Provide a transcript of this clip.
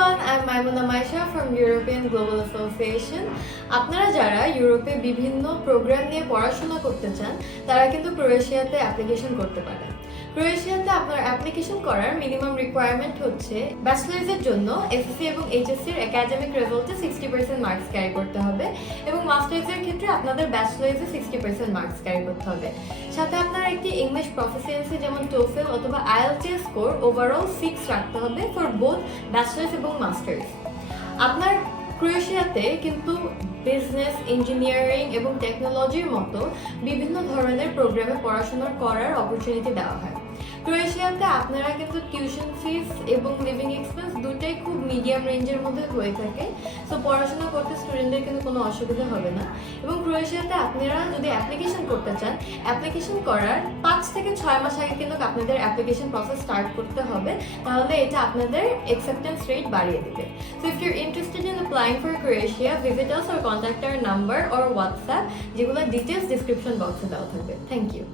everyone, I'm Maimuna Maisha from European Global Association. আপনারা যারা ইউরোপে বিভিন্ন প্রোগ্রাম নিয়ে পড়াশোনা করতে চান তারা কিন্তু ক্রোয়েশিয়াতে অ্যাপ্লিকেশন করতে পারেন ক্রোয়েশিয়াতে আপনার অ্যাপ্লিকেশন করার মিনিমাম রিকোয়ারমেন্ট হচ্ছে ব্যাচেলার্সের জন্য এসএসসি এবং এইচএসসির একাডেমিক রেজাল্টে সিক্সটি পার্সেন্ট মার্কস ক্যারি করতে হবে এবং মাস্টার্সের ক্ষেত্রে আপনাদের ব্যাচেলার্সে সিক্সটি পার্সেন্ট মার্কস ক্যারি করতে হবে সাথে আপনার ইংলিশ প্রফিসিয়েন্সি যেমন টোফেল অথবা আইএলটি স্কোর ওভারঅল সিক্স রাখতে হবে ফর বোথ ব্যাচেলার্স এবং মাস্টার্স আপনার ক্রোয়েশিয়াতে কিন্তু বিজনেস ইঞ্জিনিয়ারিং এবং টেকনোলজির মতো বিভিন্ন ধরনের প্রোগ্রামে পড়াশোনা করার অপরচুনিটি দেওয়া হয়। ক্রোয়েশিয়াতে আপনারা কিন্তু টিউশন ফিস এবং লিভিং এক্সপেন্স দুটাই খুব মিডিয়াম রেঞ্জের মধ্যে হয়ে থাকে। সো পড়াশোনা স্টুডেন্টদের কিন্তু কোনো অসুবিধা হবে না। এবং ক্রোয়েশিয়াতে আপনারা যদি অ্যাপ্লিকেশন করতে চান অ্যাপ্লিকেশন করার পাঁচ থেকে ছয় মাস আগে কিন্তু আপনাদের অ্যাপ্লিকেশন প্রসেস স্টার্ট করতে হবে। তাহলে এটা আপনাদের অ্যাকসেপ্টেন্স রেট বাড়িয়ে দেবে। So if your interested in applying for Croatia visit us or contact our number or WhatsApp যেগুলো ডিটেলস ডিসক্রিপশন বক্সে দেওয়া থাকবে। Thank you